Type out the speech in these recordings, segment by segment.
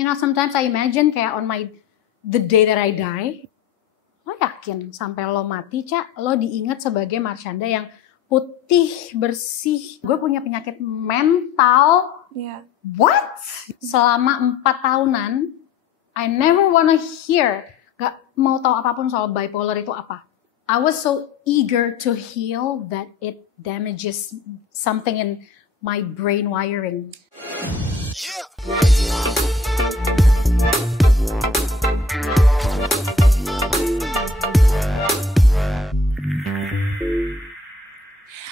You know, sometimes I imagine kayak the day that I die, lo yakin sampai lo mati, Ca, lo diingat sebagai Marshanda yang putih, bersih. Gue punya penyakit mental. Yeah. What? Selama 4 tahunan, I never wanna hear, gak mau tahu apapun soal bipolar itu apa. I was so eager to heal that it damages something in my brain wiring.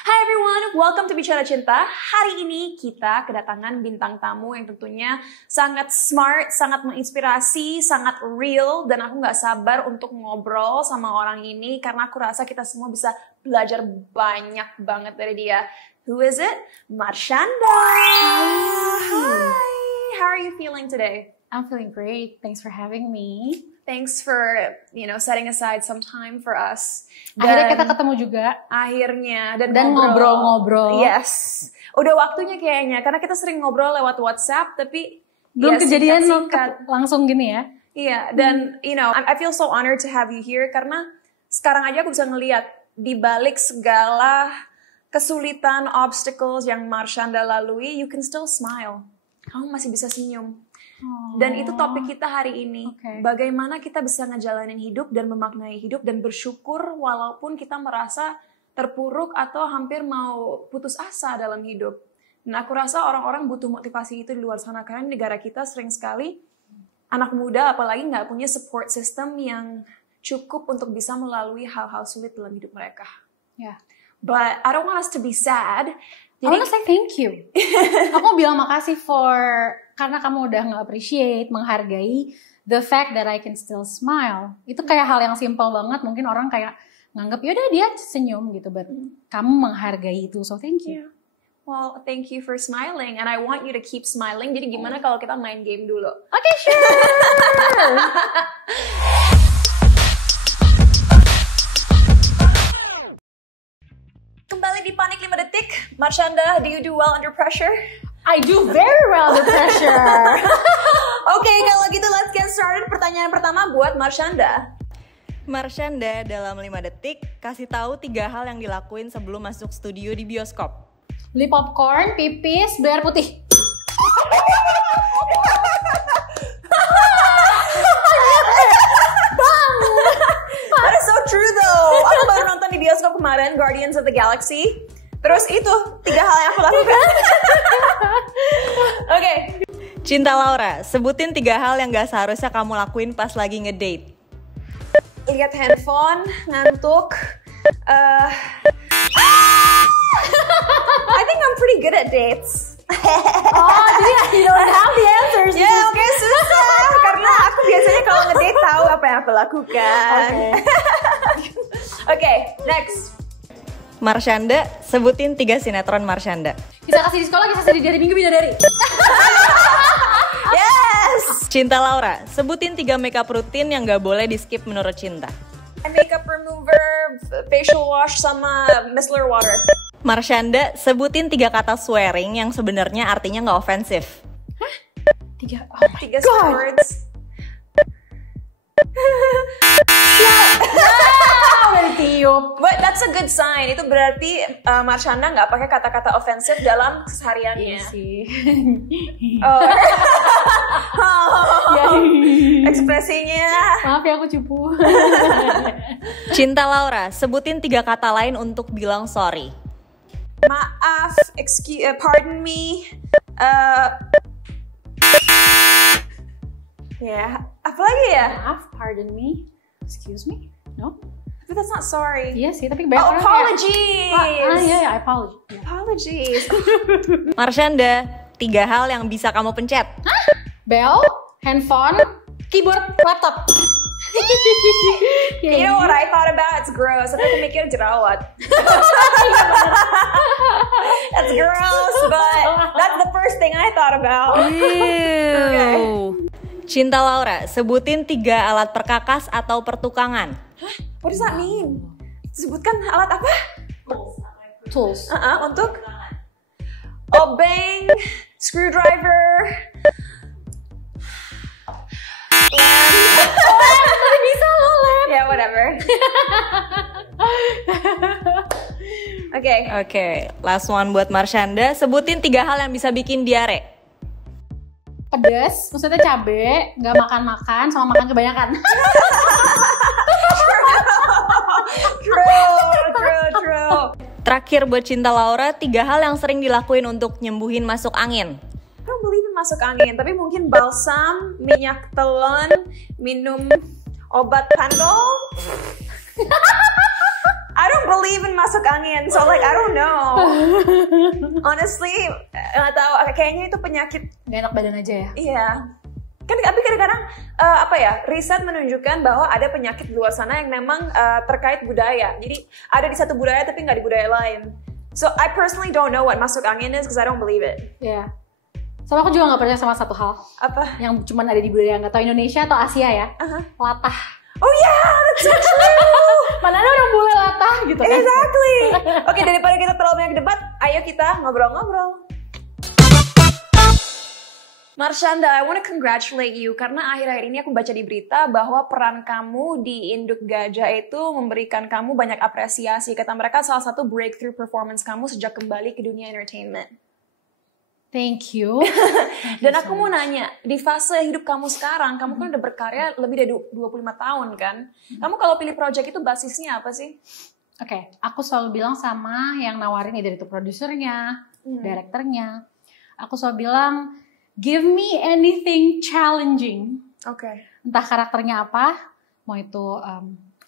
Hai everyone, welcome to Bicara Cinta. Hari ini kita kedatangan bintang tamu yang tentunya sangat smart, sangat menginspirasi, sangat real. Dan aku gak sabar untuk ngobrol sama orang ini karena aku rasa kita semua bisa belajar banyak banget dari dia. Who is it? Marshanda. Hi. How are you feeling today? I'm feeling great. Thanks for having me. Thanks for, setting aside some time for us. Akhirnya kita ketemu juga. Akhirnya. Dan ngobrol-ngobrol. Yes. Udah waktunya kayaknya. Karena kita sering ngobrol lewat WhatsApp, tapi belum kejadian singkat. Langsung gini ya. Iya. Dan, I feel so honored to have you here. Karena sekarang aja aku bisa ngelihat di balik segala kesulitan, obstacles yang Marshanda lalui, you can still smile. Kamu masih bisa senyum. Dan itu topik kita hari ini. Okay. Bagaimana kita bisa ngejalanin hidup dan memaknai hidup dan bersyukur walaupun kita merasa terpuruk atau hampir mau putus asa dalam hidup. Dan aku rasa orang-orang butuh motivasi itu di luar sana karena di negara kita sering sekali anak muda apalagi nggak punya support system yang cukup untuk bisa melalui hal-hal sulit dalam hidup mereka. Yeah. But I don't want us to be sad. I want to say thank you. Aku bilang makasih karena kamu udah nge-appreciate, menghargai the fact that I can still smile. Itu kayak hal yang simple banget. Mungkin orang kayak nganggep yaudah dia senyum gitu, but kamu menghargai itu, so thank you. Yeah. Well, thank you for smiling, and I want you to keep smiling. Jadi gimana kalau kita main game dulu? Okay, sure. Kembali di Panik 5 Detik. Marshanda, do you do well under pressure? I do very well under pressure. Oke, kalau gitu let's get started. Pertanyaan pertama buat Marshanda. Marshanda, dalam 5 detik, kasih tahu 3 hal yang dilakuin sebelum masuk studio di bioskop. Beli popcorn, pipis, beli air putih. That is so true though. Aku baru nonton di bioskop kemarin, Guardians of the Galaxy. Terus itu 3 hal yang aku lakukan. Oke. Cinta Laura, sebutin 3 hal yang gak seharusnya kamu lakuin pas lagi ngedate. Lihat handphone, ngantuk. I think I'm pretty good at dates. Jadi you don't have the answers. Ya, oke, susah. Karena aku biasanya kalau ngedate tahu apa yang aku lakukan. Oke, next. Marshanda, sebutin 3 sinetron Marshanda. Bisa kasih di sekolah, bisa kasih dari Minggu Bidadari. Yes! Cinta Laura, sebutin 3 makeup rutin yang gak boleh di skip menurut Cinta. Makeup remover, facial wash, sama micellar water. Marshanda, sebutin 3 kata swearing yang sebenarnya artinya gak ofensif. 3, oh my 3 God. words. Udah ditiup. But that's a good sign. Itu berarti Marshanda nggak pakai kata-kata ofensif dalam kesehariannya. Iya sih. Oh. Ya. Ekspresinya. Maaf ya aku cupu. Cinta Laura, sebutin 3 kata lain untuk bilang sorry. Maaf, pardon me. Ya, apa lagi ya? Maaf, pardon me. Excuse me? No? But that's not sorry. Iya sih, tapi banyak Oh, orang apologies. Iya, apologies. Yeah. Apologies. Marshanda, 3 hal yang bisa kamu pencet. Bell, handphone, keyboard, laptop. You know what I thought about? It's gross. Tapi aku mikir jerawat. That's gross, but that's the first thing I thought about. Okay. Cinta Laura, sebutin 3 alat perkakas atau pertukangan. Hah? What does that mean? Sebutkan alat apa? Tools. Untuk? Obeng, screwdriver, Oke, last one buat Marshanda. Sebutin 3 hal yang bisa bikin diare. Pedes, maksudnya cabe, nggak makan-makan, sama makan kebanyakan. True. Terakhir buat Cinta Laura, 3 hal yang sering dilakuin untuk nyembuhin masuk angin. I don't believe in masuk angin, tapi mungkin balsam, minyak telon, minum obat Panadol. I don't believe in masuk angin, so like I don't know. Honestly, nggak tahu. Kayaknya itu penyakit. Gak enak badan aja ya? Iya. Kan tapi kadang-kadang riset menunjukkan bahwa ada penyakit di luar sana yang memang terkait budaya. Jadi ada di satu budaya tapi nggak di budaya lain. So I personally don't know what masuk angin is because I don't believe it. Iya. Sama aku juga nggak percaya sama satu hal. Apa? Yang cuma ada di budaya nggak tahu Indonesia atau Asia ya. Latah. Oh yeah, that's so true. Mana ada orang bule latah gitu kan? Exactly. Oke, daripada kita terlalu banyak debat, ayo kita ngobrol-ngobrol. Marshanda, I want to congratulate you karena akhir-akhir ini aku baca di berita bahwa peran kamu di Induk Gajah itu memberikan kamu banyak apresiasi. Kata mereka salah satu breakthrough performance kamu sejak kembali ke dunia entertainment. Thank you. Dan aku mau nanya, di fase hidup kamu sekarang, kamu kan udah berkarya lebih dari 25 tahun kan? Kamu kalau pilih project itu basisnya apa sih? Oke, aku selalu bilang sama yang nawarin either itu produsernya, direkturnya. Aku selalu bilang, give me anything challenging. Oke. Entah karakternya apa, mau itu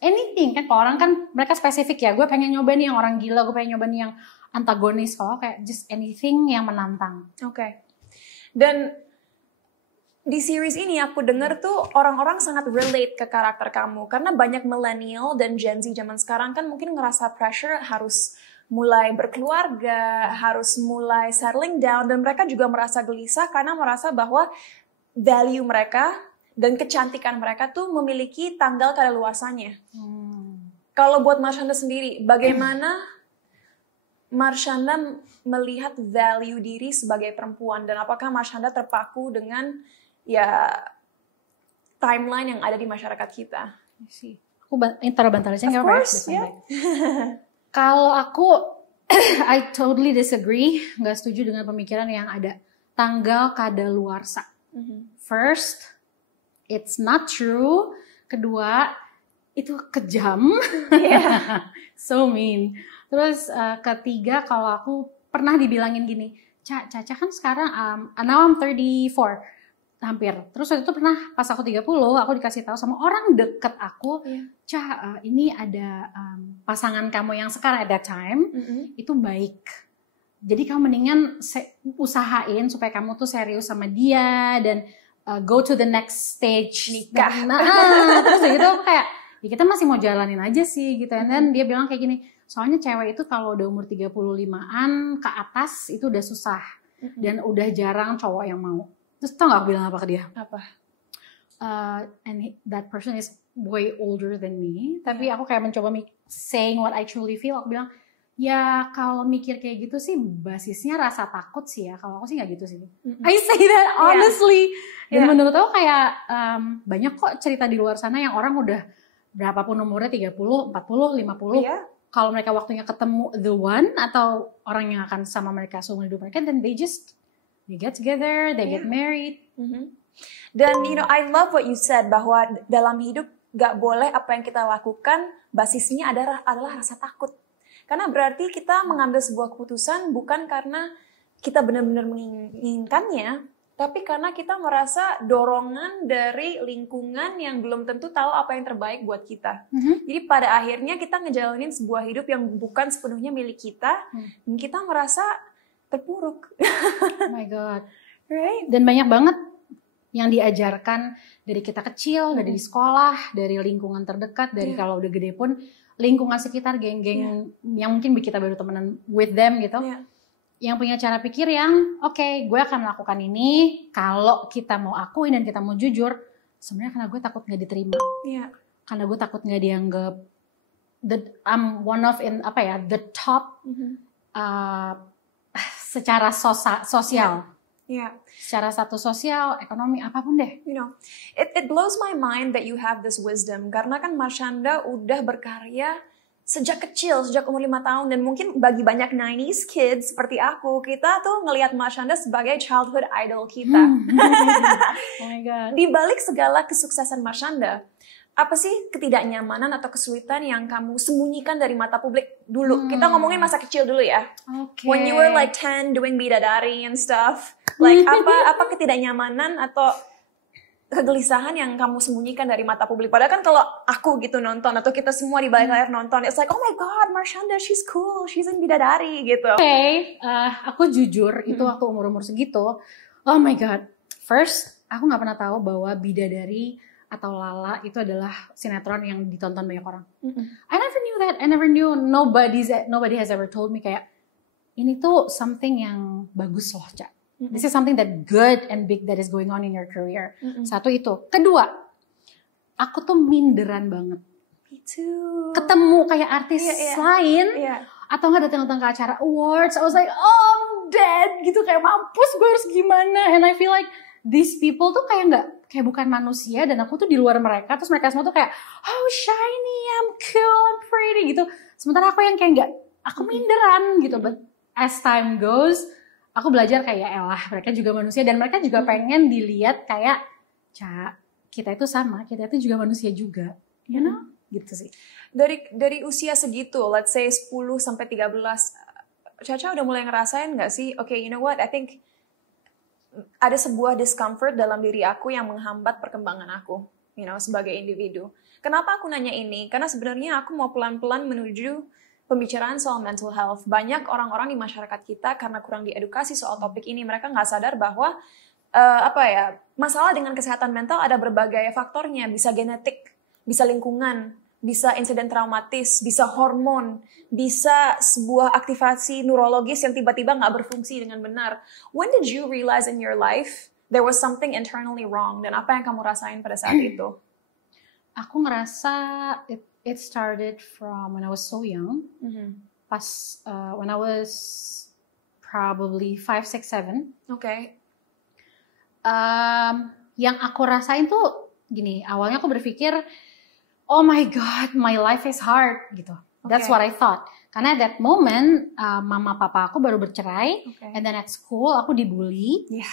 anything kan. Kalau orang kan mereka spesifik ya. Gue pengen nyoba nih yang orang gila, gue pengen nyoba nih yang antagonis. Kalau kayak just anything yang menantang. Oke. Dan di series ini aku denger tuh orang-orang sangat relate ke karakter kamu. Karena banyak millennial dan Gen Z zaman sekarang kan mungkin ngerasa pressure harus mulai berkeluarga, harus mulai settling down. Dan mereka juga merasa gelisah karena merasa bahwa value mereka dan kecantikan mereka tuh memiliki tanggal kadaluarsanya. Kalau buat Marshanda sendiri, bagaimana Marshanda melihat value diri sebagai perempuan dan apakah Marshanda terpaku dengan ya timeline yang ada di masyarakat kita? Aku taruh bantalnya nggak apa-apa. Of course, yeah. Kalau aku, I totally disagree, nggak setuju dengan pemikiran yang ada tanggal kadaluarsa. First, it's not true. Kedua, itu kejam. So mean. Terus ketiga, kalau aku pernah dibilangin gini, Caca kan sekarang, now I'm 34, hampir. Terus waktu itu pernah pas aku 30, aku dikasih tahu sama orang deket aku, ini ada pasangan kamu yang sekarang at that time, itu baik. Jadi kamu mendingan usahain supaya kamu tuh serius sama dia dan go to the next stage. Nikah. Terus gitu aku kayak, ya kita masih mau jalanin aja sih gitu. And then dia bilang kayak gini, soalnya cewek itu kalau udah umur 35-an ke atas itu udah susah. Dan udah jarang cowok yang mau. Terus tau gak aku bilang apa ke dia? Apa? And that person is way older than me. Tapi aku kayak mencoba saying what I truly feel. Aku bilang, ya kalau mikir kayak gitu sih basisnya rasa takut sih ya. Kalau aku sih gak gitu sih. I say that honestly. Dan menurut aku kayak banyak kok cerita di luar sana yang orang udah berapapun umurnya 30, 40, 50. Kalau mereka waktunya ketemu the one atau orang yang akan sama mereka seumur hidup mereka, then they get together, they get married. Dan I love what you said bahwa dalam hidup gak boleh apa yang kita lakukan basisnya adalah rasa takut. Karena berarti kita mengambil sebuah keputusan bukan karena kita benar-benar menginginkannya, tapi karena kita merasa dorongan dari lingkungan yang belum tentu tahu apa yang terbaik buat kita. Jadi pada akhirnya kita ngejalanin sebuah hidup yang bukan sepenuhnya milik kita, dan kita merasa terpuruk. Oh my God. Right? Dan banyak banget yang diajarkan dari kita kecil, dari sekolah, dari lingkungan terdekat, dari kalau udah gede pun, lingkungan sekitar, geng-geng yang mungkin kita baru temenan with them gitu. Yang punya cara pikir yang oke, gue akan melakukan ini kalau kita mau akuin dan kita mau jujur, sebenarnya karena gue takut nggak diterima, karena gue takut nggak dianggap I'm one of the top secara sosial. Yeah. Secara status sosial, ekonomi, apapun deh. You know, it blows my mind that you have this wisdom. Karena kan Marshanda udah berkarya sejak kecil, sejak umur 5 tahun. Dan mungkin bagi banyak 90s kids seperti aku, kita tuh ngelihat Marshanda sebagai childhood idol kita. Oh my God. Di balik segala kesuksesan Marshanda, apa sih ketidaknyamanan atau kesulitan yang kamu sembunyikan dari mata publik dulu? Kita ngomongin masa kecil dulu ya. Okay. When you were like 10 doing bidadari and stuff. Like apa ketidaknyamanan atau kegelisahan yang kamu sembunyikan dari mata publik? Padahal kan kalau aku gitu nonton atau kita semua di balik layar nonton, it's like, oh my God, Marshanda, she's cool, she's in bidadari gitu. Okay, aku jujur itu waktu umur-umur segitu, oh my God. First, aku nggak pernah tahu bahwa Bidadari atau Lala itu adalah sinetron yang ditonton banyak orang. I never knew that. I never knew. Nobody has ever told me kayak ini tuh something yang bagus loh, Cak. This is something that good and big that is going on in your career. Satu itu. Kedua, aku tuh minderan banget. Me too. Ketemu kayak artis lain atau nggak datang ke acara awards. I was like, oh, I'm dead gitu, kayak mampus gue harus gimana. And I feel like these people tuh kayak bukan manusia, dan aku tuh di luar mereka, terus mereka semua tuh kayak oh shiny, I'm cool, I'm pretty gitu, sementara aku yang kayak nggak, aku minderan gitu. But as time goes, aku belajar kayak ya elah, mereka juga manusia dan mereka juga pengen dilihat kayak Cak, kita itu sama, kita itu juga manusia juga, you know, gitu sih. Dari usia segitu, let's say 10 sampai 13, Caca udah mulai ngerasain nggak sih, okay, you know what, I think ada sebuah discomfort dalam diri aku yang menghambat perkembangan aku, you know, sebagai individu. Kenapa aku nanya ini? Karena sebenarnya aku mau pelan-pelan menuju pembicaraan soal mental health. Banyak orang-orang di masyarakat kita karena kurang diedukasi soal topik ini, mereka nggak sadar bahwa masalah dengan kesehatan mental ada berbagai faktornya, bisa genetik, bisa lingkungan, bisa insiden traumatis, bisa hormon, bisa sebuah aktivasi neurologis yang tiba-tiba nggak berfungsi dengan benar. When did you realize in your life there was something internally wrong? Dan apa yang kamu rasain pada saat itu? Aku ngerasa it started from when I was so young. Pas when I was probably 5, 6, 7. Okay. Yang aku rasain tuh gini, awalnya aku berpikir, oh my God, my life is hard gitu. That's what I thought. Karena at that moment, mama papa aku baru bercerai, and then at school aku dibully. Yeah.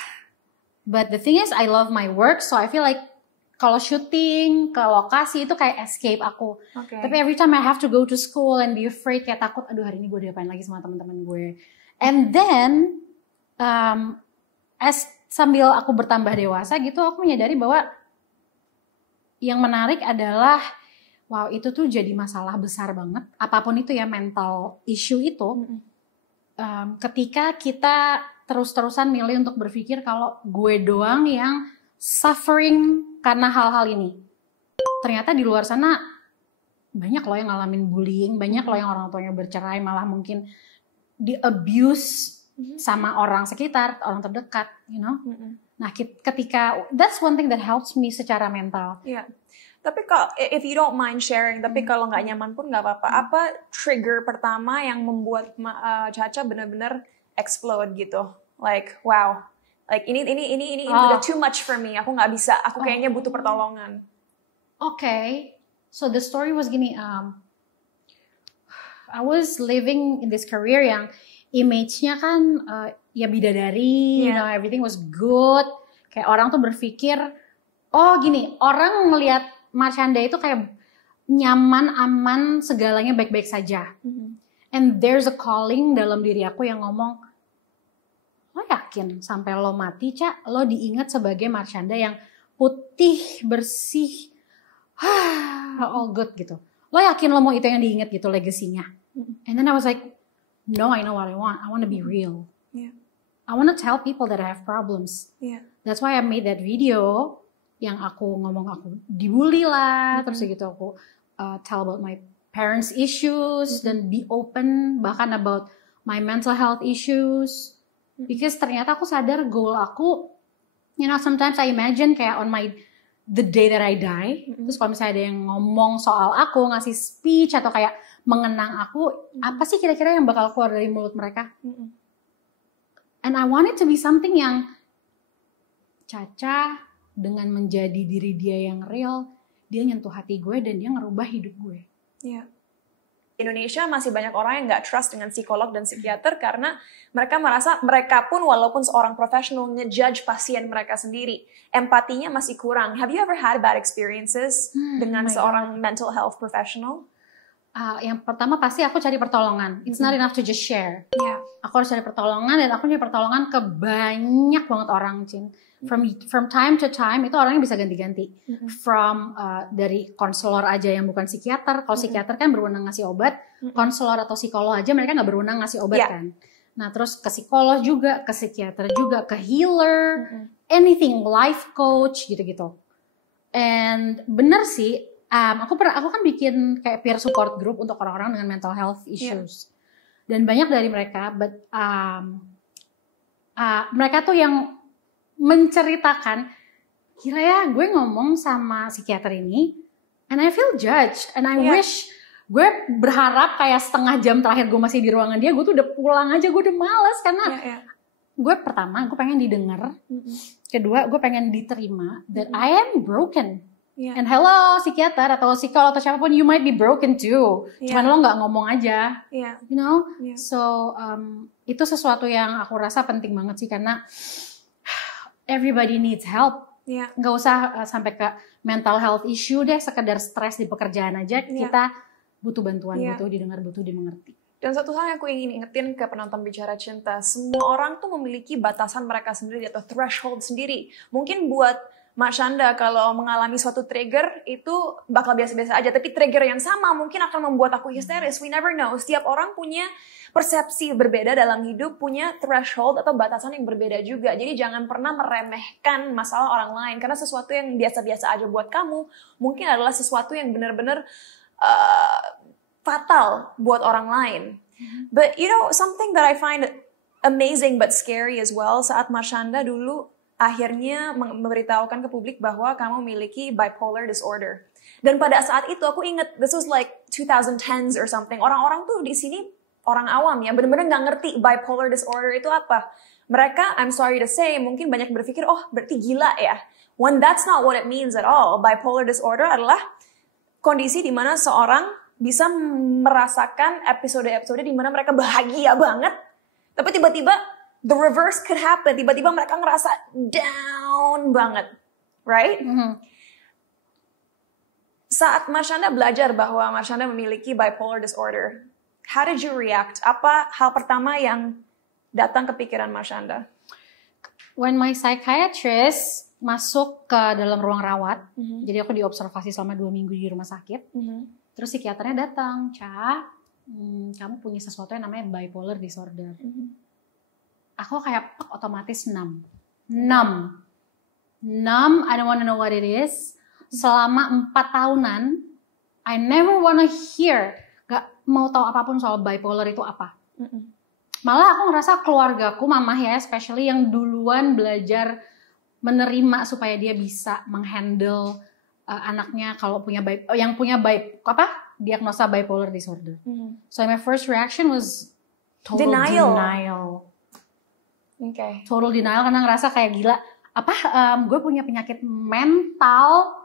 But the thing is, I love my work, so I feel like kalau syuting ke lokasi itu kayak escape aku. Tapi every time I have to go to school and be afraid, kayak takut, aduh hari ini gue diapain lagi sama teman-teman gue. And then, sambil aku bertambah dewasa gitu, aku menyadari bahwa yang menarik adalah wow, itu tuh jadi masalah besar banget. Apapun itu ya, mental issue itu. Ketika kita terus-terusan milih untuk berpikir kalau gue doang yang suffering karena hal-hal ini. Ternyata di luar sana banyak loh yang ngalamin bullying, banyak loh yang orang tuanya bercerai, malah mungkin di abuse sama orang sekitar, orang terdekat, you know. Nah, ketika that's one thing that helps me secara mental. Iya. Tapi kalau if you don't mind sharing, tapi kalau nggak nyaman pun nggak apa-apa. Apa trigger pertama yang membuat Caca benar-benar explode gitu? Like wow, like ini udah too much for me. Aku nggak bisa. Aku kayaknya butuh pertolongan. Okay, so the story was gini. I was living in this career yang image-nya kan ya bidadari, you know, everything was good. Kayak orang tuh berpikir, oh gini, orang ngelihat Marshanda itu kayak nyaman, aman, segalanya baik-baik saja. And there's a calling dalam diri aku yang ngomong, lo yakin sampai lo mati, Cak, lo diingat sebagai Marshanda yang putih, bersih, all good gitu. Lo yakin lo mau itu yang diingat gitu, legasinya? And then I was like, no, I know what I want. I want to be real. Yeah. I want to tell people that I have problems. Yeah. That's why I made that video yang aku ngomong aku dibully lah, terus gitu aku tell about my parents' issues dan be open bahkan about my mental health issues. Because ternyata aku sadar goal aku, you know, sometimes I imagine kayak on the day that I die, terus kalau misalnya ada yang ngomong soal aku, ngasih speech atau kayak mengenang aku, apa sih kira-kira yang bakal keluar dari mulut mereka? And I want it to be something yang Caca dengan menjadi diri dia yang real, dia nyentuh hati gue dan dia ngerubah hidup gue. Iya. Indonesia masih banyak orang yang nggak trust dengan psikolog dan psikiater karena mereka merasa mereka pun walaupun seorang profesional ngejudge pasien mereka sendiri, empatinya masih kurang. Have you ever had bad experiences dengan seorang mental health professional? Yang pertama pasti aku cari pertolongan. It's not enough to just share. Yeah. Aku harus cari pertolongan dan aku cari pertolongan ke banyak banget orang, Cin. From time to time itu orangnya bisa ganti-ganti. From dari konselor aja yang bukan psikiater. Kalau psikiater kan berwenang ngasih obat, konselor atau psikolog aja mereka nggak berwenang ngasih obat kan. Nah terus ke psikolog juga, ke psikiater juga, ke healer, anything, life coach gitu-gitu. And bener sih, aku kan bikin kayak peer support group untuk orang-orang dengan mental health issues. Dan banyak dari mereka, mereka tuh yang menceritakan, kira ya gue ngomong sama psikiater ini, and I feel judged, and I wish, gue berharap kayak setengah jam terakhir gue masih di ruangan dia, gue tuh udah pulang aja, gue udah males, karena gue pertama, gue pengen didengar, kedua, gue pengen diterima, that I am broken. And hello psikiater atau psikolog atau siapapun, you might be broken too. Cuman lo gak ngomong aja, you know? So, itu sesuatu yang aku rasa penting banget sih, karena everybody needs help. Gak usah sampai ke mental health issue deh, sekedar stres di pekerjaan aja, kita butuh bantuan, butuh didengar, butuh dimengerti. Dan satu hal yang aku ingin ingetin ke penonton Bicara Cinta, semua orang tuh memiliki batasan mereka sendiri atau threshold sendiri. Mungkin buat Mak Shanda kalau mengalami suatu trigger itu bakal biasa-biasa aja, tapi trigger yang sama mungkin akan membuat aku histeris. We never know. Setiap orang punya persepsi berbeda dalam hidup, punya threshold atau batasan yang berbeda juga. Jadi jangan pernah meremehkan masalah orang lain, karena sesuatu yang biasa-biasa aja buat kamu mungkin adalah sesuatu yang benar-benar fatal buat orang lain. But you know, something that I find amazing but scary as well, saat Mak Shanda dulu akhirnya memberitahukan ke publik bahwa kamu memiliki bipolar disorder. Dan pada saat itu aku ingat, this was like 2010s or something. Orang-orang tuh di sini orang awam ya, benar-benar nggak ngerti bipolar disorder itu apa. Mereka, I'm sorry to say, mungkin banyak berpikir, oh berarti gila ya. When that's not what it means at all. Bipolar disorder adalah kondisi di mana seorang bisa merasakan episode-episode di mana mereka bahagia banget, tapi tiba-tiba the reverse could happen. Tiba-tiba mereka ngerasa down banget. Right? Saat Mak Shanda belajar bahwa Mak Shanda memiliki bipolar disorder, how did you react? Apa hal pertama yang datang ke pikiran Mak Shanda? When my psychiatrist masuk ke dalam ruang rawat, jadi aku diobservasi selama 2 minggu di rumah sakit, terus psikiaternya datang, Ca, kamu punya sesuatu yang namanya bipolar disorder. Aku kayak otomatis numb, I don't want to know what it is. Selama 4 tahunan, I never want to hear, gak mau tahu apapun soal bipolar itu apa. Malah aku ngerasa keluargaku, mama ya especially, yang duluan belajar menerima supaya dia bisa menghandle anaknya kalau punya diagnosa bipolar disorder. So my first reaction was total denial. Total denial, karena ngerasa kayak gila, gue punya penyakit mental,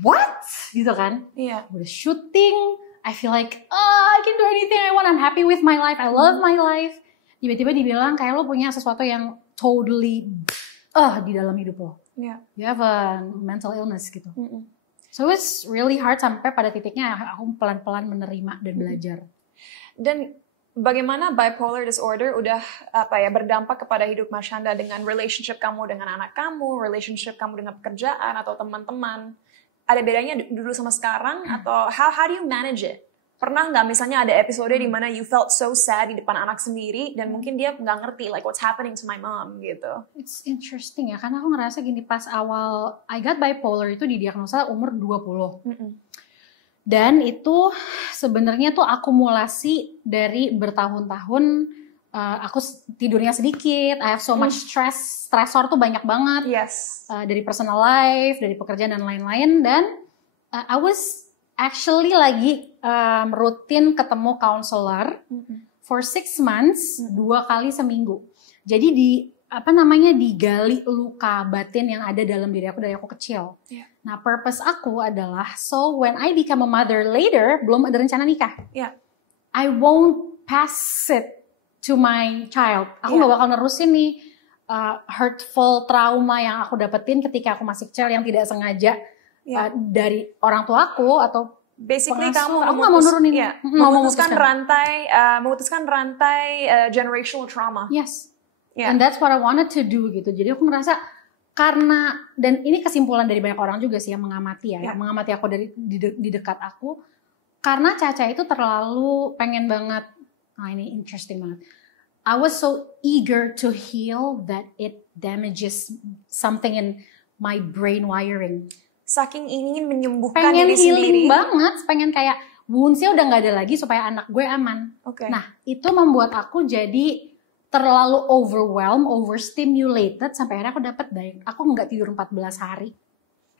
what? Gitu kan, udah syuting, I feel like, I can do anything I want, I'm happy with my life, I love my life, tiba-tiba dibilang kayak lo punya sesuatu yang totally, di dalam hidup lo, you have a mental illness gitu. So it's really hard, sampai pada titiknya aku pelan-pelan menerima dan belajar. Dan bagaimana bipolar disorder udah berdampak kepada hidup Mak Shanda dengan relationship kamu dengan anak kamu, relationship kamu dengan pekerjaan atau teman-teman? Ada bedanya dulu sama sekarang, atau how do you manage it? Pernah nggak misalnya ada episode di mana you felt so sad di depan anak sendiri dan mungkin dia nggak ngerti like what's happening to my mom gitu? It's interesting ya, karena aku ngerasa gini, pas awal I got bipolar itu didiagnosa umur 20. Dan itu sebenarnya tuh akumulasi dari bertahun-tahun, aku tidurnya sedikit, I have so much stressor tuh banyak banget, dari personal life, dari pekerjaan dan lain-lain, dan I was actually lagi rutin ketemu counselor for 6 months, 2 kali seminggu. Jadi di digali luka batin yang ada dalam diri aku dari aku kecil. Yeah. Nah, purpose aku adalah so when I become a mother later, belum ada rencana nikah. Yeah. I won't pass it to my child. Aku gak bakal nerusin nih hurtful trauma yang aku dapetin ketika aku masih kecil yang tidak sengaja dari orang tua aku atau basically pengasuh. kamu Aku gak mau nurunin. memutuskan rantai generational trauma. Yes. Yeah. And that's what I wanted to do gitu. Jadi aku ngerasa karena, dan ini kesimpulan dari banyak orang juga sih yang mengamati yang mengamati aku dari di dekat aku, karena Caca itu terlalu pengen banget, ini interesting banget. I was so eager to heal that it damages something in my brain wiring. Saking ingin menyembuhkan pengen diri sendiri. Pengen healing banget, pengen kayak wounds-nya udah gak ada lagi supaya anak gue aman. Okay. Nah, itu membuat aku jadi terlalu overstimulated sampai akhirnya aku dapat aku nggak tidur 14 hari.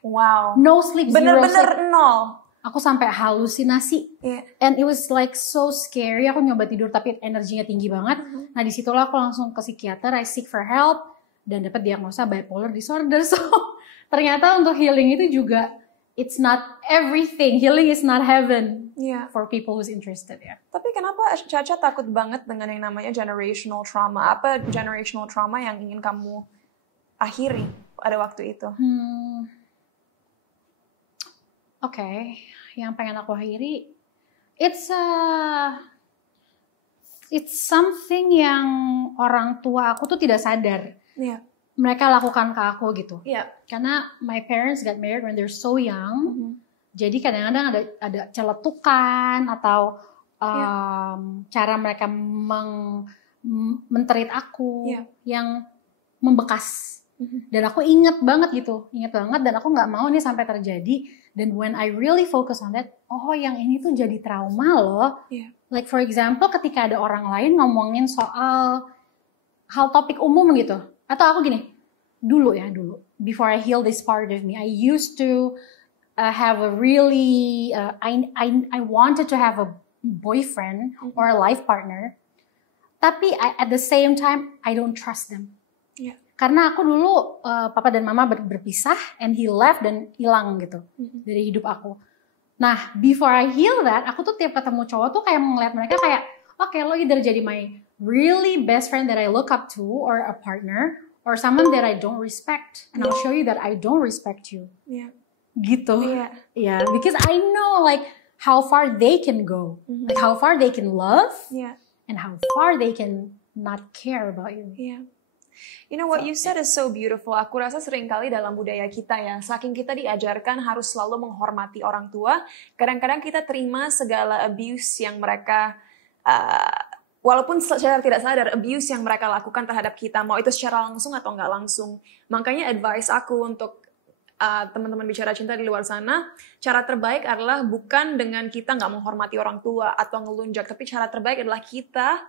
Wow. No sleep, bener-bener nol. Aku sampai halusinasi. Yeah. And it was like so scary. Aku nyoba tidur tapi energinya tinggi banget. Nah disitulah aku langsung ke psikiater, I seek for help dan dapat diagnosa bipolar disorder. So ternyata untuk healing itu juga it's not everything. Healing is not heaven for people who's interested ya. Tapi kenapa Caca takut banget dengan yang namanya generational trauma? Apa generational trauma yang ingin kamu akhiri pada waktu itu? Oke, yang pengen aku akhiri, it's something yang orang tua aku tuh tidak sadar. Yeah. Mereka lakukan ke aku gitu. Yeah. Karena my parents got married when they're so young. Jadi kadang-kadang ada celetukan atau cara mereka men-treat aku yang membekas. Dan aku inget banget dan aku nggak mau nih sampai terjadi. Dan when I really focus on that, yang ini tuh jadi trauma loh. Yeah. Like for example, ketika ada orang lain ngomongin soal hal topik umum gitu. Atau aku gini, dulu, before I heal this part of me, I used to have a really, I wanted to have a boyfriend or a life partner. Tapi at the same time, I don't trust them. Yeah. Karena aku dulu, papa dan mama berpisah, and he left dan hilang gitu dari hidup aku. Nah, before I heal that, aku tuh tiap ketemu cowok tuh kayak ngeliat mereka kayak, okay, lo either jadi my really best friend that I look up to, or a partner, or someone that I don't respect. And I'll show you that I don't respect you. Yeah. Gitu. Yeah, because I know like how far they can go. Like how far they can love. Yeah. And how far they can not care about you. Yeah. You know what you said is so beautiful. Aku rasa seringkali dalam budaya kita ya, saking kita diajarkan harus selalu menghormati orang tua, kadang-kadang kita terima segala abuse yang mereka, walaupun secara tidak sadar, abuse yang mereka lakukan terhadap kita, mau itu secara langsung atau nggak langsung. Makanya advice aku untuk teman-teman bicara cinta di luar sana, cara terbaik adalah bukan dengan kita nggak menghormati orang tua atau ngelunjak, tapi cara terbaik adalah kita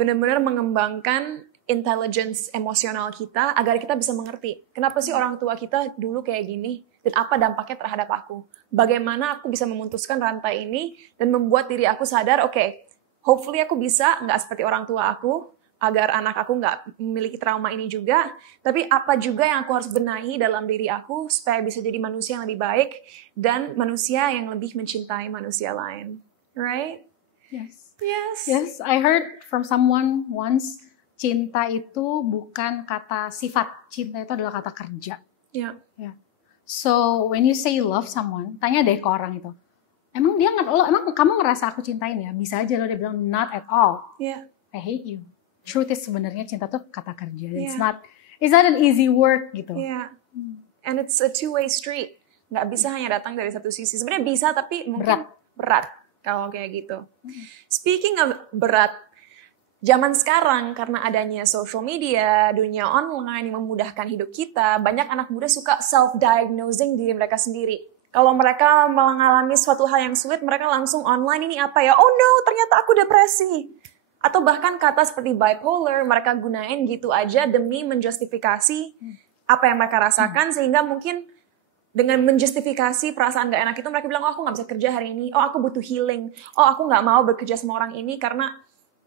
benar-benar mengembangkan intelligence emosional kita agar kita bisa mengerti kenapa sih orang tua kita dulu kayak gini dan apa dampaknya terhadap aku. Bagaimana aku bisa memutuskan rantai ini dan membuat diri aku sadar, okay, hopefully aku bisa nggak seperti orang tua aku agar anak aku nggak memiliki trauma ini juga. Tapi apa juga yang aku harus benahi dalam diri aku supaya bisa jadi manusia yang lebih baik dan manusia yang lebih mencintai manusia lain. Right? Yes. Yes. Yes, I heard from someone once, cinta itu bukan kata sifat, cinta itu adalah kata kerja. Yeah. Yeah. So when you say you love someone, tanya deh ke orang itu, emang kamu ngerasa aku cintain ya? Bisa aja dia bilang not at all. Yeah. I hate you. Truth is sebenarnya cinta tuh kata kerja. It's not an easy work gitu. Yeah. And it's a two-way street. Nggak bisa hanya datang dari satu sisi. Sebenarnya bisa tapi mungkin berat kalau kayak gitu. Speaking of berat, zaman sekarang karena adanya social media, dunia online yang memudahkan hidup kita, banyak anak muda suka self-diagnosing diri mereka sendiri. Kalau mereka mengalami suatu hal yang sulit, mereka langsung online, ini apa ya? Oh no, ternyata aku depresi. Atau bahkan kata seperti bipolar, mereka gunain gitu aja demi menjustifikasi apa yang mereka rasakan, sehingga mungkin dengan menjustifikasi perasaan gak enak itu, mereka bilang, oh aku gak bisa kerja hari ini, oh aku butuh healing, oh aku gak mau bekerja sama orang ini karena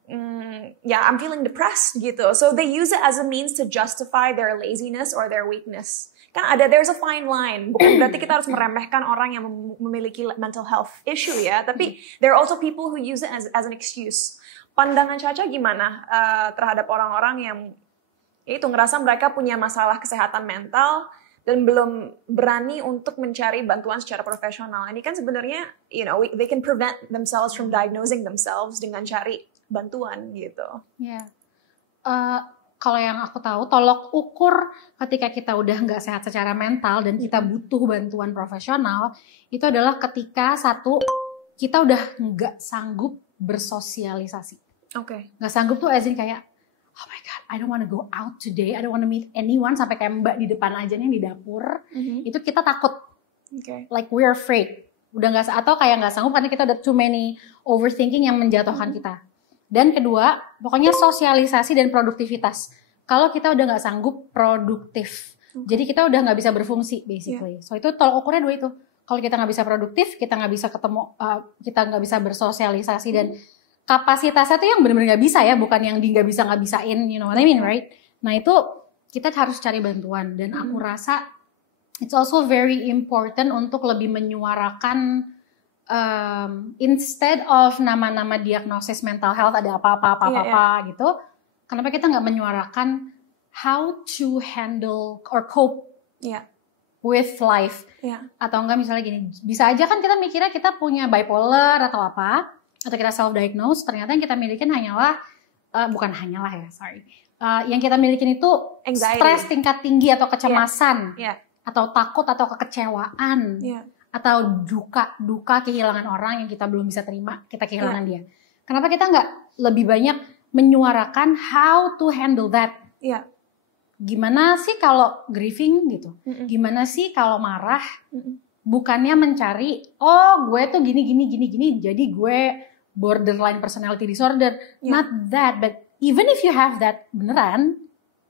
I'm feeling depressed gitu. So they use it as a means to justify their laziness or their weakness. Kan there's a fine line. Bukan berarti kita harus meremehkan orang yang memiliki mental health issue ya. Tapi there are also people who use it as an excuse. Pandangan Caca gimana terhadap orang-orang yang itu ngerasa mereka punya masalah kesehatan mental dan belum berani untuk mencari bantuan secara profesional. Ini kan sebenarnya, they can prevent themselves from diagnosing themselves dengan cari bantuan gitu. Ya, kalau yang aku tahu, tolok ukur ketika kita udah nggak sehat secara mental dan kita butuh bantuan profesional, itu adalah ketika satu, kita udah nggak sanggup bersosialisasi. Oke. Nggak sanggup tuh as in kayak, oh my god, I don't want to go out today, I don't want to meet anyone, sampai kayak mbak di depan aja nih di dapur, itu kita takut, like we're afraid, udah nggak, atau kayak nggak sanggup karena kita udah too many overthinking yang menjatuhkan kita. Dan kedua, pokoknya sosialisasi dan produktivitas. Kalau kita udah nggak sanggup produktif, jadi kita udah nggak bisa berfungsi basically. So itu tolok ukurnya dua itu. Kalau kita nggak bisa produktif, kita nggak bisa ketemu, kita nggak bisa bersosialisasi dan kapasitasnya tuh yang benar-benar nggak bisa ya, bukan yang di nggak bisain, you know what I mean, right? Nah itu kita harus cari bantuan dan aku rasa it's also very important untuk lebih menyuarakan instead of nama-nama diagnosis mental health ada apa-apa gitu. Kenapa kita nggak menyuarakan how to handle or cope with life? Atau enggak misalnya gini, bisa aja kan kita mikirnya kita punya bipolar atau apa, atau kita self-diagnose, ternyata yang kita milikin hanyalah, yang kita milikin itu stres tingkat tinggi atau kecemasan, atau takut atau kekecewaan, atau duka kehilangan orang yang kita belum bisa terima, kita kehilangan dia. Kenapa kita nggak lebih banyak menyuarakan how to handle that? Gimana sih kalau grieving gitu? Gimana sih kalau marah? Bukannya mencari, oh gue tuh gini, jadi gue borderline personality disorder. Not that, but even if you have that beneran,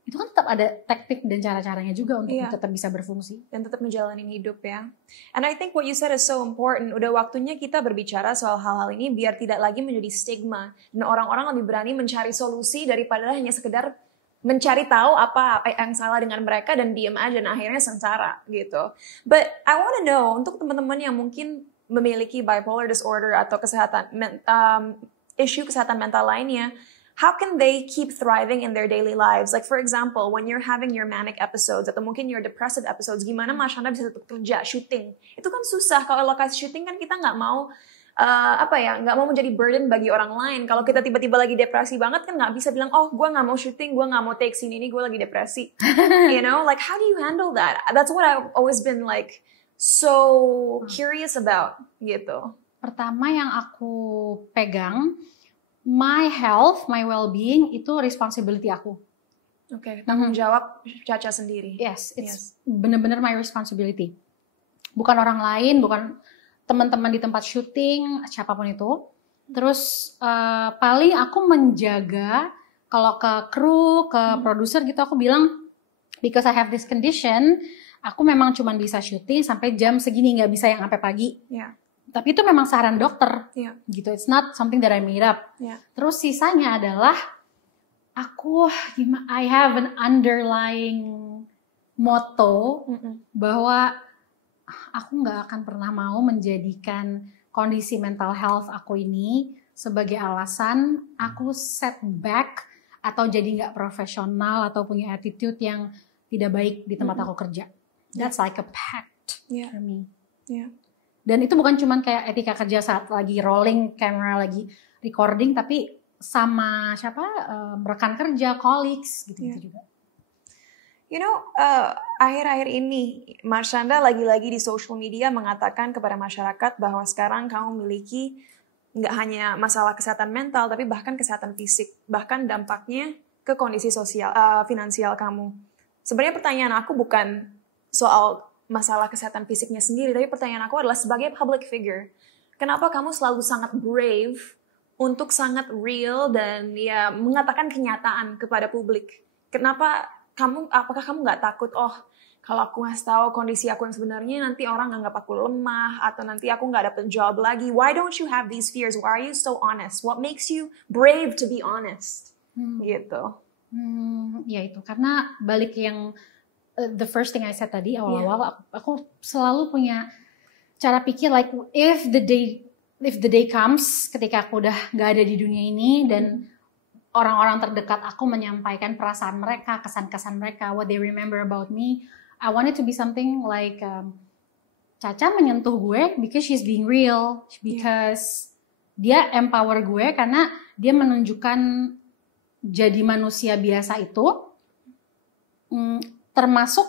itu kan tetap ada teknik dan cara-caranya juga untuk tetap bisa berfungsi. Dan tetap menjalani hidup ya. And I think what you said is so important. Udah waktunya kita berbicara soal hal-hal ini biar tidak lagi menjadi stigma. Dan orang-orang lebih berani mencari solusi daripada hanya sekedar mencari tahu apa yang salah dengan mereka dan diem aja dan akhirnya sengsara gitu. But I want to know, untuk teman-teman yang mungkin memiliki bipolar disorder atau isu kesehatan mental lainnya, how can they keep thriving in their daily lives? Like for example, when you're having your manic episodes atau mungkin your depressive episodes, gimana Mas Shanda bisa tetap kerja, syuting? Itu kan susah. Kalau lokasi syuting kan kita nggak mau nggak mau menjadi burden bagi orang lain. Kalau kita tiba-tiba lagi depresi banget kan nggak bisa bilang, oh gue nggak mau syuting, gue nggak mau take scene ini, gue lagi depresi. You know, like how do you handle that? That's what I've always been like so curious about gitu. Pertama yang aku pegang, my health, my well-being itu responsibility aku. Oke, tanggung jawab Caca sendiri. Yes, it's benar-benar my responsibility. Bukan orang lain, bukan teman-teman di tempat syuting, siapapun itu. Terus paling aku menjaga, kalau ke kru, ke produser gitu, aku bilang, because I have this condition, aku memang cuma bisa syuting sampai jam segini, nggak bisa yang sampai pagi. Tapi itu memang saran dokter, gitu. It's not something that I made up. Terus sisanya adalah I have an underlying motto bahwa aku nggak akan pernah mau menjadikan kondisi mental health aku ini sebagai alasan aku setback atau jadi nggak profesional atau punya attitude yang tidak baik di tempat aku kerja. That's like a pact for me. Dan itu bukan cuma kayak etika kerja saat lagi rolling camera, lagi recording, tapi sama rekan kerja, colleagues gitu juga. You know, akhir-akhir ini Mas Shanda lagi-lagi di social media mengatakan kepada masyarakat bahwa sekarang kamu memiliki nggak hanya masalah kesehatan mental, tapi bahkan kesehatan fisik, bahkan dampaknya ke kondisi sosial, finansial kamu. Sebenarnya pertanyaan aku bukan soal masalah kesehatan fisiknya sendiri, tapi pertanyaan aku adalah sebagai public figure, kenapa kamu selalu sangat brave untuk sangat real dan ya mengatakan kenyataan kepada publik? Apakah kamu nggak takut, kalau aku ngasih tahu kondisi aku yang sebenarnya, nanti orang nganggap aku lemah, atau nanti aku nggak dapet job lagi. Why don't you have these fears? Why are you so honest? What makes you brave to be honest? Gitu. Ya itu, karena balik yang the first thing I said tadi awal-awal, aku selalu punya cara pikir like if the day comes ketika aku udah nggak ada di dunia ini dan orang-orang terdekat aku menyampaikan perasaan mereka, kesan-kesan mereka, what they remember about me, I want it to be something like Caca menyentuh gue because she's being real, because dia empower gue karena dia menunjukkan jadi manusia biasa itu, termasuk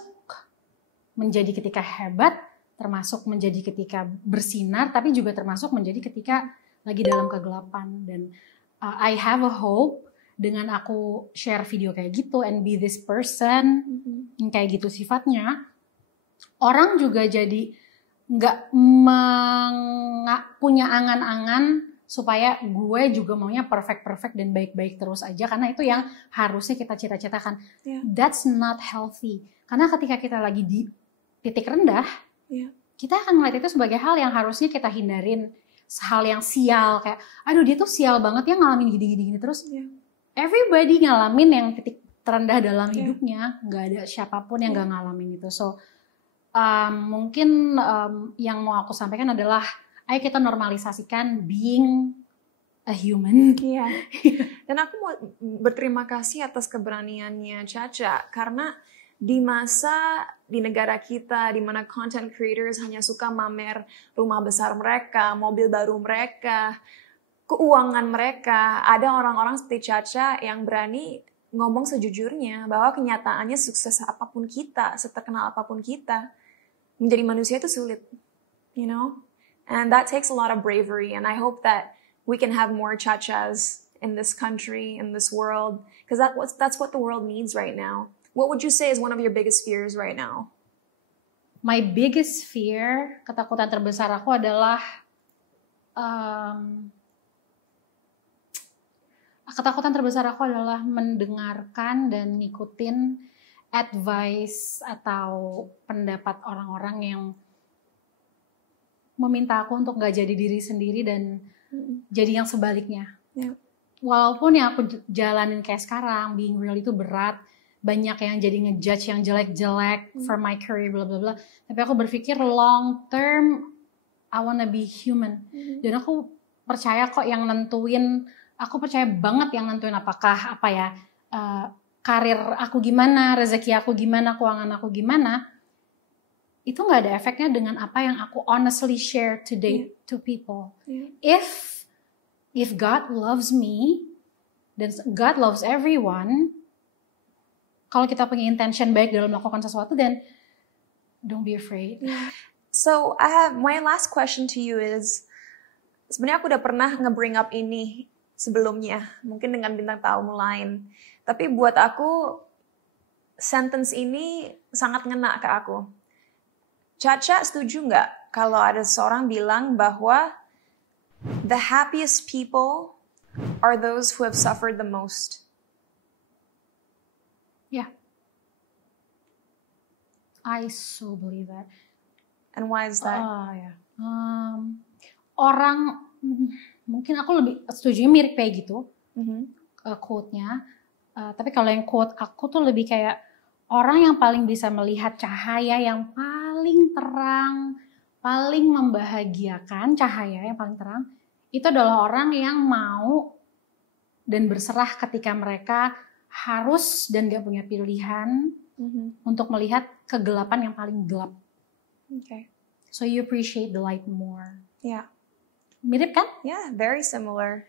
menjadi ketika hebat, termasuk menjadi ketika bersinar, tapi juga termasuk menjadi ketika lagi dalam kegelapan. Dan I have a hope dengan aku share video kayak gitu and be this person yang kayak gitu sifatnya, orang juga jadi nggak punya angan-angan supaya gue juga maunya perfect dan baik-baik terus aja, karena itu yang harusnya kita cita-citakan. That's not healthy. Karena ketika kita lagi di titik rendah, kita akan melihat itu sebagai hal yang harusnya kita hindarin, hal yang sial, kayak aduh dia tuh sial banget ya ngalamin gini-gini terus. Everybody ngalamin yang titik terendah dalam hidupnya, nggak ada siapapun yang nggak ngalamin itu. So mungkin yang mau aku sampaikan adalah ayo kita normalisasikan being a human. Dan aku mau berterima kasih atas keberaniannya Caca, karena di masa di negara kita di mana content creators hanya suka mamer rumah besar mereka, mobil baru mereka, keuangan mereka, ada orang-orang seperti Caca yang berani ngomong sejujurnya bahwa kenyataannya sukses apapun kita, seterkenal apapun kita, menjadi manusia itu sulit, you know? And that takes a lot of bravery, and I hope that we can have more Cacas in this country, in this world, because that's what the world needs right now. What would you say is one of your biggest fears right now? My biggest fear, ketakutan terbesar aku adalah mendengarkan dan ngikutin advice atau pendapat orang-orang yang meminta aku untuk gak jadi diri sendiri dan jadi yang sebaliknya. Walaupun yang aku jalanin kayak sekarang, being real itu berat, banyak yang jadi ngejudge yang jelek-jelek for my career, bla bla bla. Tapi aku berpikir long term, I wanna be human. Dan aku percaya kok yang nentuin, aku percaya banget yang nentuin apakah karir aku gimana, rezeki aku gimana, keuangan aku gimana, itu nggak ada efeknya dengan apa yang aku honestly share today to people. If God loves me, dan God loves everyone, kalau kita punya intention baik dalam melakukan sesuatu, then don't be afraid. So my last question to you is, sebenarnya aku udah pernah nge-bring up ini sebelumnya, mungkin dengan bintang tamu lain. Tapi buat aku, sentence ini sangat ngena ke aku. Caca setuju nggak kalau ada seorang bilang bahwa the happiest people are those who have suffered the most? Yeah. I so believe that. And why is that? Orang, mungkin aku lebih setuju mirip kayak gitu, quote-nya. Tapi kalau yang quote aku tuh lebih kayak orang yang paling bisa melihat cahaya yang paling terang, paling membahagiakan, cahaya yang paling terang, itu adalah orang yang mau dan berserah ketika mereka harus dan gak punya pilihan untuk melihat kegelapan yang paling gelap. So you appreciate the light more. Mirip kan? Yeah, very similar.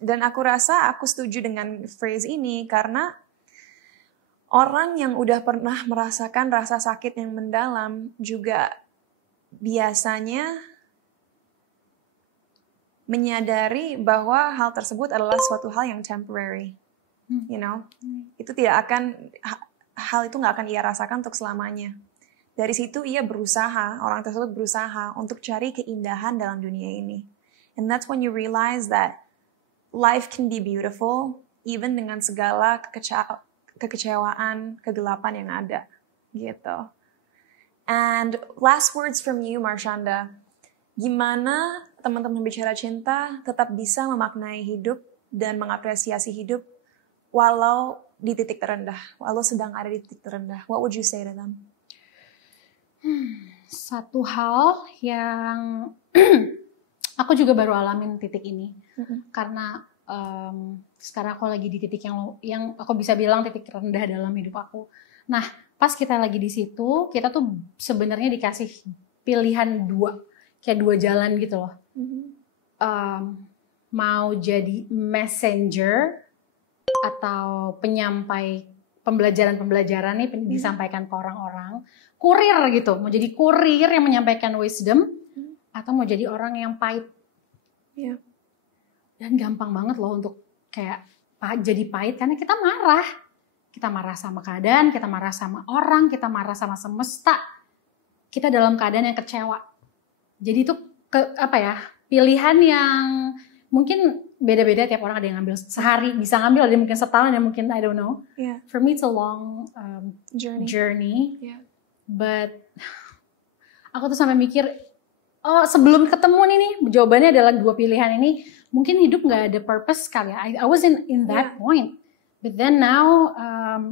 Dan aku rasa aku setuju dengan phrase ini karena orang yang udah pernah merasakan rasa sakit yang mendalam juga biasanya menyadari bahwa hal tersebut adalah suatu hal yang temporary. You know, itu tidak akan, hal itu nggak akan ia rasakan untuk selamanya. Dari situ ia berusaha, orang tersebut berusaha untuk cari keindahan dalam dunia ini. And that's when you realize that life can be beautiful even dengan segala kekecewaan, kegelapan yang ada, gitu. And last words from you, Marshanda. Gimana teman-teman bicara cinta tetap bisa memaknai hidup dan mengapresiasi hidup walau di titik terendah, walau sedang ada di titik terendah. What would you say to them? Satu hal yang aku juga baru alamin titik ini, karena sekarang aku lagi di titik yang aku bisa bilang titik rendah dalam hidup aku. Nah, pas kita lagi di situ, kita tuh sebenarnya dikasih pilihan kayak dua jalan gitu loh. Mau jadi messenger atau penyampai pembelajaran nih disampaikan ke orang-orang, kurir gitu, mau jadi kurir yang menyampaikan wisdom, atau mau jadi orang yang pahit. Yeah. Dan gampang banget loh untuk kayak jadi pahit karena kita marah sama keadaan, kita marah sama orang, kita marah sama semesta, kita dalam keadaan yang kecewa. Jadi itu pilihan yang mungkin beda-beda, tiap orang ada yang ngambil sehari, bisa ngambil, ada yang mungkin setahun, ada yang mungkin I don't know. Yeah. For me it's a long journey. Yeah. But aku tuh sampai mikir, sebelum ketemu nih jawabannya adalah dua pilihan ini, mungkin hidup nggak ada purpose kali ya. I wasn't in that point. But then now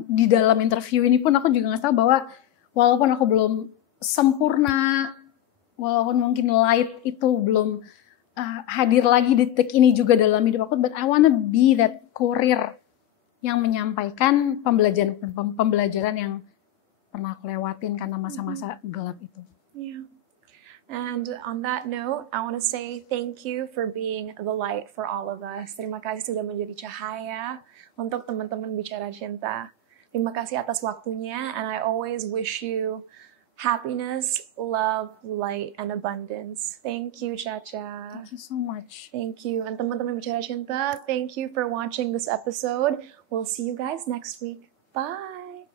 di dalam interview ini pun aku juga nggak tahu bahwa walaupun aku belum sempurna, walaupun mungkin light itu belum hadir lagi di detik ini juga dalam hidup aku, but I wanna be that courier yang menyampaikan pembelajaran yang pernah aku lewatin karena masa-masa gelap itu. Yeah. And on that note, I want to say thank you for being the light for all of us. Terima kasih sudah menjadi cahaya untuk teman-teman bicara cinta. Terima kasih atas waktunya, and I always wish you happiness, love, light, and abundance. Thank you, Chacha. Thank you so much. Thank you. And teman-teman bicara cinta, thank you for watching this episode. We'll see you guys next week. Bye.